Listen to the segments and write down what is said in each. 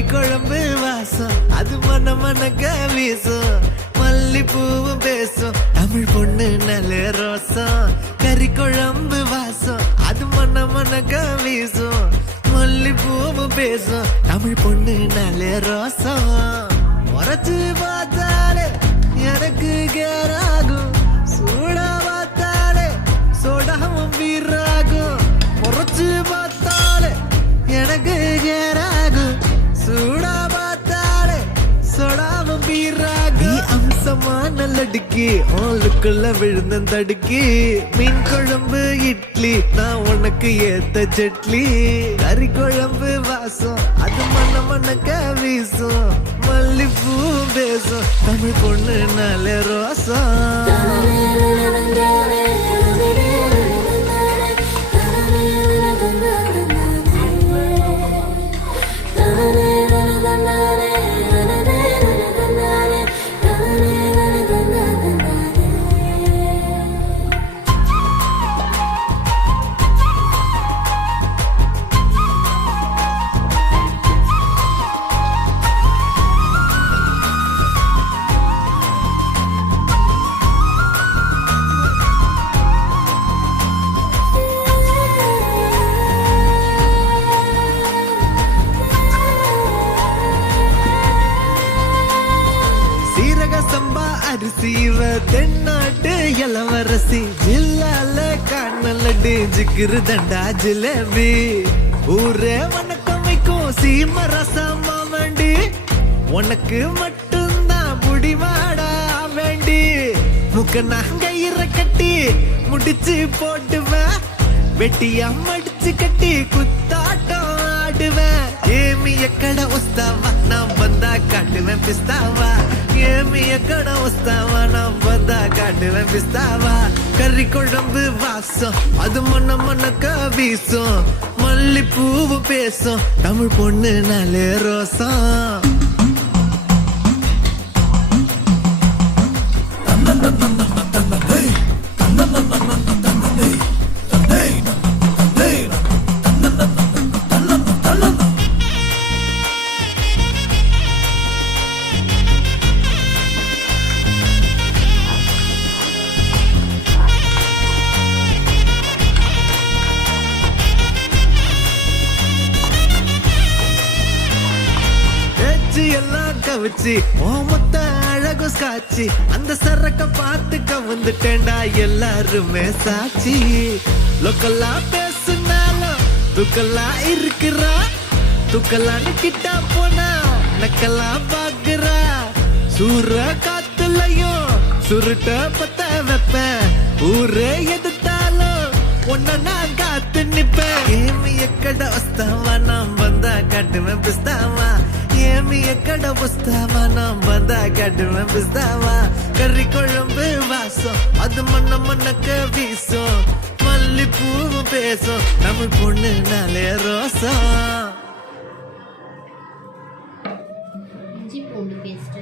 கறி குழம்பு வாசம் அது மன மனக்க வீசும் மல்லிப்பூவும் பேசும் தமிழ் பொண்ணு நல்ல ரோசம் கறி குழம்பு வாசம் அது மன மனக்க வீசும் மல்லிப்பூவும் பேசும் தமிழ் பொண்ணு நல்ல ரோசம் உரைச்சு பார்த்தாலே எனக்கு கேராகும் சூடா பார்த்தாலே சோடாவும் வீராகும் உரைச்சு பார்த்தாலே எனக்கு கேராகும் சூடா பார்த்தாலே சோடாவும் வீராகும் அம்சமா நல்லடிக்கு ஆளுக்குள்ள விழுந்த தடுக்கி மீன் குழம்பு இட்லி நான் உனக்கு ஏத்த சட்லி கறி குழம்பு வாசம் அது மண்ண மண்ணக்க வீசும் மல்லிப்பூ பேசும் தமிழ் பொண்ணு நல்ல ரோசம் சம்பா அரிசிவ தென்னாட்டு இளவரசி ஜில்லால காணலடி ஜிகிரு தண்டா ஜிலேபி ஊரே வணக்கம் வைக்கும் சீம ரசமா வேண்டி உனக்கு மட்டும்தான் புடிவாடா வேண்டி முக்க நாங்கயிற கட்டி முடிச்சு போட்டுவேன் வெட்டியா மடிச்சு கட்டி குத்தாட்டம் ஆடுவேன் ஏமி எக்கட உஸ்தாவா நான் வந்தா காட்டுவேன் பிஸ்தாவா ஏமி எக்கட உஸ்தாவா நான் வந்தா காட்டுவேன் பிஸ்தாவா கறி குழம்பு வாசம் அது மண்ண மண்ணக்க வீசும் மல்லிப்பூவு பேசும் தமிழ் பொண்ணு நல்ல ரோசம் எல்லாம் கவிச்சு ஓமத்த அழகு காட்சி அந்த சரக்க பார்த்து கவுந்துட்டேன்டா எல்லாருமே சாட்சி லோக்கல்லா பேசுனாலும் துக்கல்லா இருக்கிறா துக்கல்லான்னு கிட்டா போனா நக்கல்லா பாக்குறா சூற காத்துலையும் சுருட்ட பத்த வைப்பேன் ஊரே எதிர்த்தாலும் உன்ன நான் காத்து நிப்பேன் ஏமி எக்கட வஸ்தாவா நான் வந்தா காட்டுவேன் பிஸ்தாவா ஏமி எக்கட புஸ்தாவா நான் வந்தா காட்டுவேன் பிஸ்தாவா கறி குழம்பு வாசம் அது மண்ண மண்ணக்க வீசும் மல்லிப்பூவும் பேசும் தமிழ் பொண்ணு நல்ல ரோசம் இஞ்சி பூண்டு பேஸ்ட்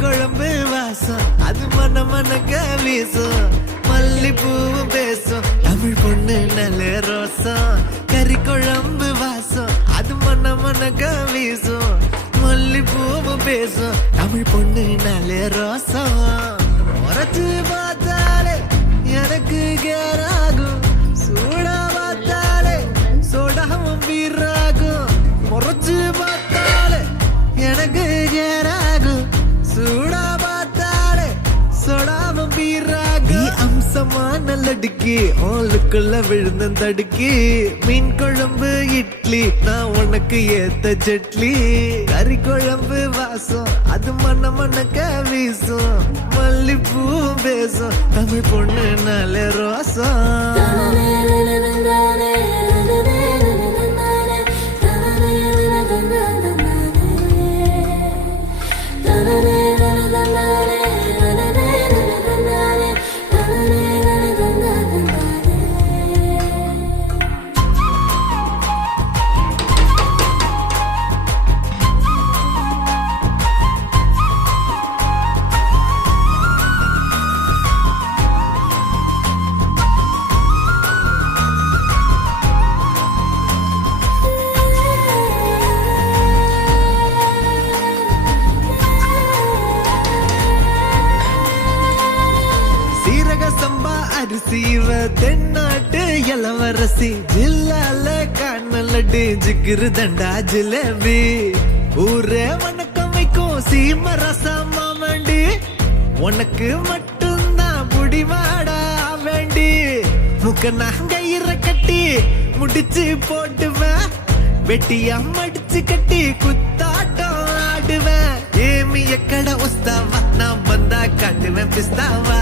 குழம்பு வாசம் அது மன மனக்க வீசும் மல்லிப்பூவும் பேசும் தமிழ் பொண்ணு நல்ல ரோசம் கறி குழம்பு வாசம் அது மன மனக்க வீசும் மல்லிப்பூவும் பேசும் தமிழ் பொண்ணு நல்ல ரோசம் உரைச்சு பார்த்தாலே எனக்கு கேராகும் சூடா பார்த்தாலே சோடாவும் வீராகும் முறைச்சு பார்த்தாலே எனக்கு கேராகும் சூடா பார்த்தாலே சோடாவும் வீராகும் அம்சமா நல்லடிக்கு ஆளுக்குள்ள விழுந்த தடுக்கி மீன் குழம்பு இட்லி நான் உனக்கு ஏத்த சட்லி கறி குழம்பு வாசம் அது மண்ண மண்ணக்க வீசும் மல்லிப்பூ பேசும் தமிழ் பொண்ணு நல்ல ரோசம் அரிசி இவ தென்னாட்டு இளவரசி ஜில்லால கண்ணலட்டு ஜிகிரு தண்டா ஜிலேபி ஊரே வணக்கம் வைக்கும் சீம ரசமா வேண்டி உனக்கு மட்டும்தான் புடிவாடா வேண்டி முக்க நகையிற கட்டி முடிச்சு போட்டுவேன் வெட்டியா மடிச்சு கட்டி குத்தாட்டம் ஆடுவேன் ఏమి ఎక్కడ వస్తావా నా బందా కాటువే పిస్తావా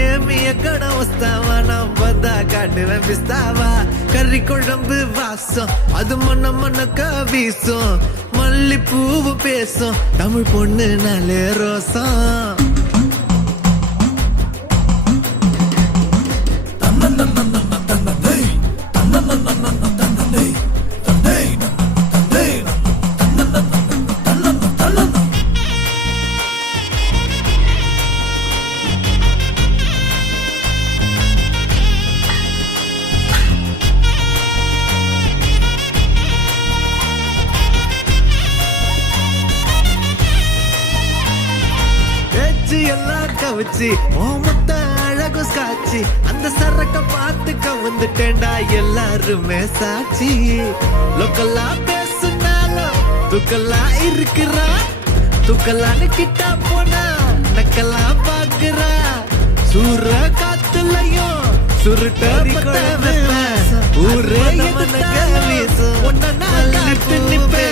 ఏమి ఎక్కడ వస్తావా నా బందా కాటువే పిస్తావా కర్రీ குழம்பு வாசம் அது மன மனக்க வீசும் மல்லிப்பூவு பேசும் தமிழ் பொண்ணு நாளே ரோசம் எல்லாம் கவிச்சு மொத்த அழகு காட்சி அந்த சரக்க பார்த்து கவுந்துட்டேன்டா எல்லாருமே சாட்சி லோக்கல்லா பேசுனாலும் துக்கல்லா இருக்கிறா துக்கல்லான்னு கிட்ட போனா நக்கல்லா பாக்குறா சூற காத்துலயும் சுருட்ட ஊரே ஒன்ன நிப்பேன்